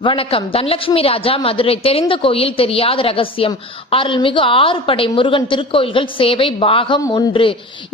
வணக்கம். தனலட்சுமி ராஜா, மதுரை. தெரிந்த கோயில் தெரியாத ரகசியம். அருள்மிகு 6 படை முருகன் திருக்கோயில்கள் சேவை பாகம் 1.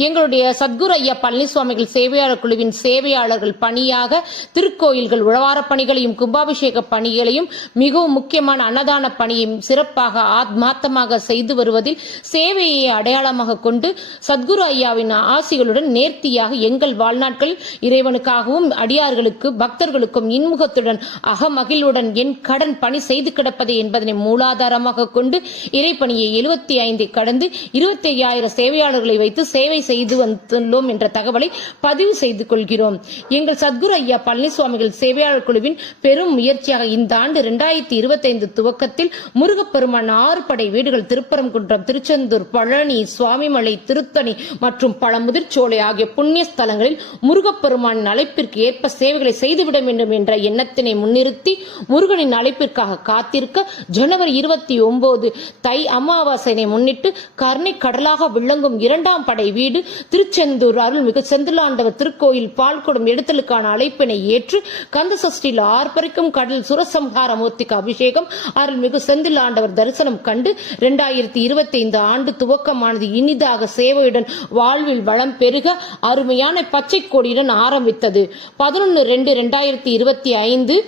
எங்களுடைய சத்குரு ஐயா பழனிசுவாமிகள் சேவையாளர் குழுவின் சேவையாளர்கள் பணியாக திருக்கோயில்கள் உழவார பணிகளையும் கும்பாபிஷேக பணிகளையும் மிகவும் முக்கியமான அன்னதான பணியையும் சிறப்பாக ஆத்மார்த்தமாக செய்து வருவதில் சேவையை அடையாளமாக கொண்டு சத்குரு ஐயாவின் ஆசிகளுடன் நேர்த்தியாக எங்கள் வாழ்நாட்களில் இறைவனுக்காகவும் அடியார்களுக்கு பக்தர்களுக்கும் இன்முகத்துடன் அகமகிழ்வுடன் என் கடன் பணி செய்து கிடப்பது என்பதனை மூலாதாரமாக கொண்டு இறைப்பணியை 75 கடந்து 25,000 சேவையாளர்களை வைத்து சேவை செய்து வந்துள்ளோம் என்ற தகவலை பதிவு செய்து கொள்கிறோம். எங்கள் சத்குரு ஐயா பழனிசுவாமிகள் சேவையாளர் குழுவின் பெரும் முயற்சியாக இந்த ஆண்டு 2025 துவக்கத்தில் முருகப்பெருமான் 6 படை வீடுகள் திருப்பரங்குன்றம், திருச்செந்தூர், பழனி, சுவாமிமலை, திருத்தணி மற்றும் பழமுதிர்ச்சோலை ஆகிய புண்ணிய ஸ்தலங்களில் முருகப்பெருமானின் அழைப்பிற்கு ஏற்ப சேவைகளை செய்துவிட வேண்டும் என்ற எண்ணத்தினை முன்னிறுத்தி முருகனின் அழைப்பிற்காக காத்திருக்க ஜனவரி 29 தை அமாவாசையை முன்னிட்டு கருணை கடலாக விளங்கும் 2ஆம் படை வீடு திருச்செந்தூர் அருள்மிகு செந்திலாண்டவர் திருக்கோயில் பால்குடம் எடுத்தலுக்கான அழைப்பினை ஏற்று கந்த சஷ்டியில் ஆர்ப்பரிக்கும் கடல் சுரசம்ஹார மூர்த்திக்கு அபிஷேகம், அருள்மிகு செந்திலாண்டவர் தரிசனம் கண்டு 2025 ஆண்டு துவக்கமானது இனிதாக சேவையுடன் வாழ்வில் வளம் பெருக அருமையான பச்சை கொடியுடன் ஆரம்பித்தது. 11/2/2025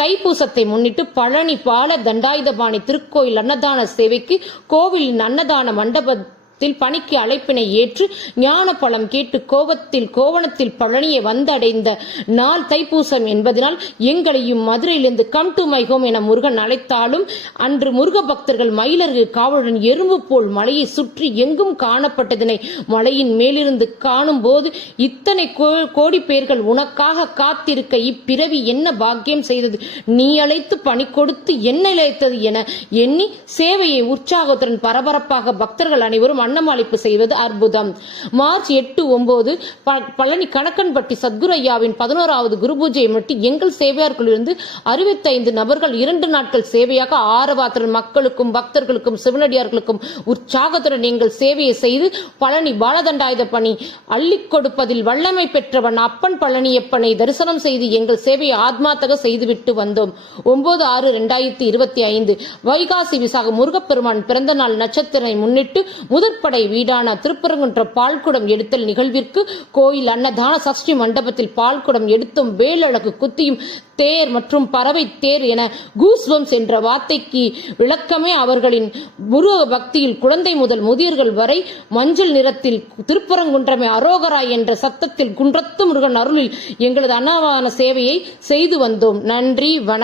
தைப்பூசத்தை முன்னிட்டு பழனி பால தண்டாயுதபாணி திருக்கோயில் அன்னதான சேவைக்கு கோவிலின் அன்னதான மண்டபத்தில் பணிக்கு அழைப்பினை ஏற்று ஞான பழம் கேட்டு கோவணத்தில் பழனியை வந்தடைந்த நாள் தைப்பூசம் என்பதனால் எங்களையும் மதுரையிலிருந்து கம் டு மை ஹோம் என முருகன் அழைத்தாலும் அன்று முருக பக்தர்கள் மயிலர்கள் காவலுடன் எறும்பு போல் மலையை சுற்றி எங்கும் காணப்பட்டதனை மலையின் மேலிருந்து காணும் போது இத்தனை கோடி பேர்கள் உனக்காக காத்திருக்க இப்பிறவி என்ன பாக்கியம் செய்தது, நீ அழைத்து பணி கொடுத்து என்ன இழைத்தது என எண்ணி சேவையை உற்சாகத்துடன் பரபரப்பாக பக்தர்கள் அனைவரும் அன்னமாளிப்பு செய்வது அற்புதம். மார்ச் 8-9 பழனி கணக்கன்பட்டி சத்குரு ஐயாவின் 11வது குரு பூஜையை முன்னிட்டு எங்கள் சேவையாளர்களிலிருந்து 65 நபர்கள் 2 நாட்கள் சேவையாக ஆரவாரத்துடன் மக்களுக்கும் பக்தர்களுக்கும் சிவனடியார்களுக்கும் உற்சாகத்துடன் எங்கள் சேவையை செய்து பழனி பாலதண்டாயுத பணி அள்ளி கொடுப்பதில் வல்லமை பெற்றவன் அப்பன் பழனியப்பனை தரிசனம் செய்து எங்கள் சேவையை ஆத்மார்த்தக செய்துவிட்டு வந்தோம். 9/6/2025 வைகாசி விசாக முருகப்பெருமான் பிறந்த நாள் நட்சத்திரத்தை முன்னிட்டு முதற்படை வீடான திருப்பரங்குன்றம் பால்குடம் எடுத்தல் நிகழ்விற்கு கோயில் அன்னதான சஷ்டி மண்டபத்தில் பால்குடம் எடுத்தும் வேலழகு குத்தியும் தேர் மற்றும் பறவை தேர் என கூஸ்பம்ஸ் என்ற வார்த்தைக்கு விளக்கமே அவர்களின் முருக பக்தியில் குழந்தை முதல் முதியர்கள் வரை மஞ்சள் நிறத்தில் திருப்பரங்குன்றமே அரோகரா என்ற சத்தத்தில் குன்றத்து முருகன் அருளில் எங்களது அன்னதான சேவையை செய்து வந்தோம். நன்றி, வணக்கம்.